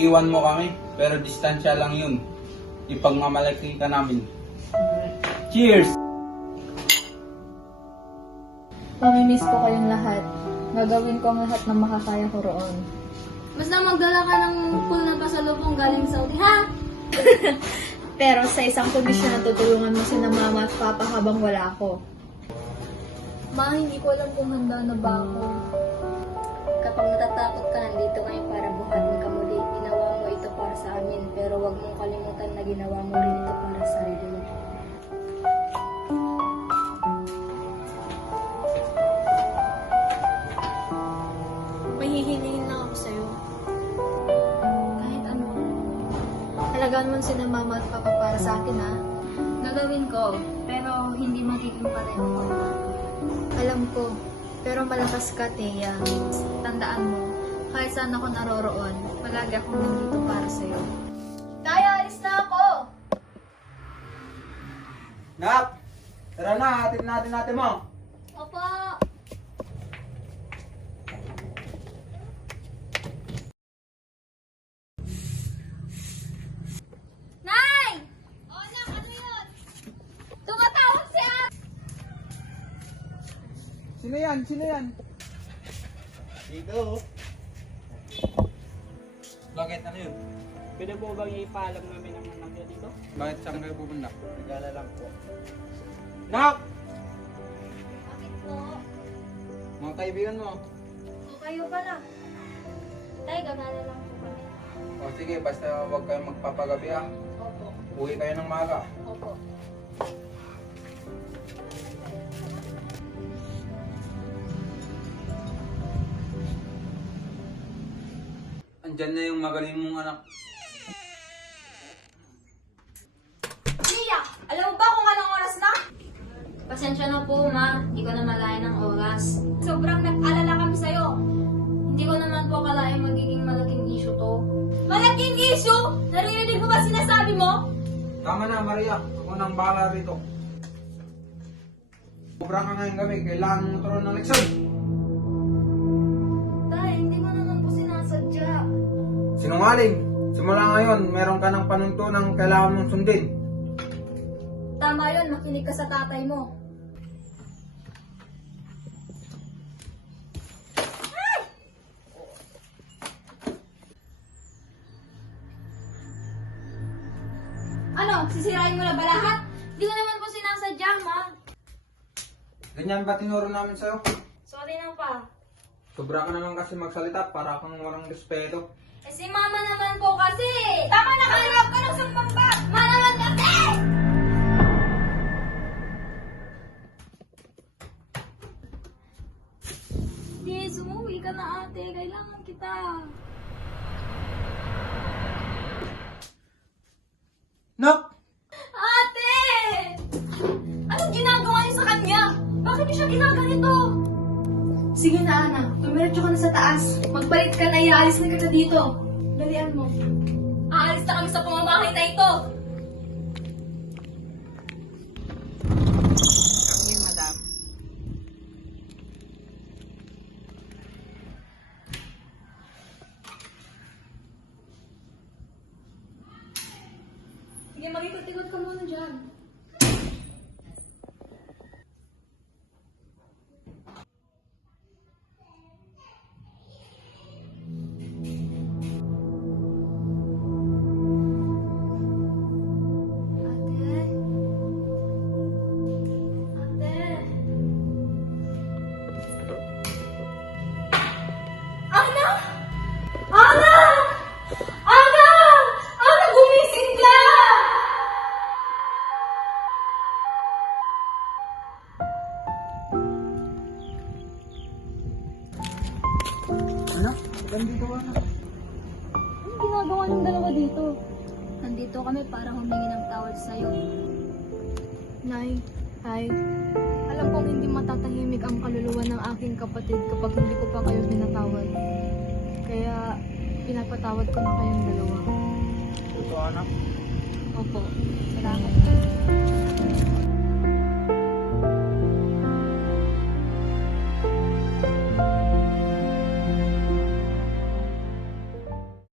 iiwan mo kami, pero distansya lang yun. Ipagmamalaki ka namin. Cheers! Mamimiss ko kayong lahat. Gagawin ko ang lahat ng makakaya ko roon. Basta magdala ka ng pool na pasalubong galing Saudi, ha? Pero sa isang kondisyon na tutulungan mo sina mama at papa habang wala ako. Ma, hindi ko alam kung handa na ba ako. Kapag natatakot ka, nandito kayo para buhatin ka muli. Ginawa mo ito para sa amin, pero huwag mong kalimutan na ginawa mo rin ito para sa sarili mo. May hihingin lang ako sa'yo. Kahit ano, Alagaan mo sina mama at papa para sa akin, ha? gagawin ko, pero hindi magiging pareho ko. Alam ko. Pero malakas ka, Thea. Tandaan mo, kahit saan ako naroroon, palagi akong nandito para sa'yo. Kaya, alis na ako! Nak! Tara na, hatid natin mo. Opo! Nay! O, anak, ano yun? Tumatawag siya! Sino yan? Sino yan? Dito. Bakit? Ano yun? Pwede po bang ipaalam namin ang nangyari dito? Bakit saan kayo pupunta? Regala lang po. Nak! Bakit po? Mga kaibigan mo. O, kayo pala. Tay, gagala lang po kami. O sige, basta huwag kayong magpapagabi ah. Opo. Uwi kayo ng maga. Opo. Andyan na yung magaling mong anak. Lia, alam mo ba kung anong oras na? Pasensya na po, ma. Hindi ko na malayan ang oras. Sobrang nag-alala kami sa'yo. Hindi ko naman po akalain magiging malaking issue to. Malaking issue? Narinig mo ba sinasabi mo? Tama na, Maria. Ako nang bahala rito. Sobra ka ngayong gabi. Kailangan mo turuan ng leksyon. Tay, hindi mo naman po sinasadya. Sinungaling. Simula ngayon, meron ka ng panuntunang kailangan mong sundin. Tama yun, makinig ka sa tatay mo. Ano? Sisirain mo na ba lahat? Hindi ko naman po sinasadya, ma. Ganyan ba tinuro namin sa'yo? Sorry na pa. Sobra ka naman kasi magsalita para kang walang respeto. Eh si mama naman po kasi. Tama na, kalawag ka ng sumbamba. Ma naman kasi! Yes, umuwi ka na ate. Kailangan kita. Nak! Ate! Anong ginagawa niyo sa kanya? Bakit niyo siya ginaganito? Sige na, Ana. Tumiretso ka na sa taas. Magpalit ka na, iaalis na kita dito. Dalian mo. Aalis na kami sa pamamahay na ito. Kami, madam. Sige, mag-ikot-ikot ka muna dyan. Ate? Ate? Ana! Ana! Ana! Ana, gumising ka! Anak, nandito ka na. Anong ginagawa ng dalawa dito? Nandito kami para humingi ng tawad sa'yo. Nay, Tay, alam kong hindi matatahimik ang kaluluwa ng aking kapatid kapag hindi ko pa kayo pinatawad. Kaya, pinapatawad ko na kayong dalawa. Totoo anak. Opo, salamat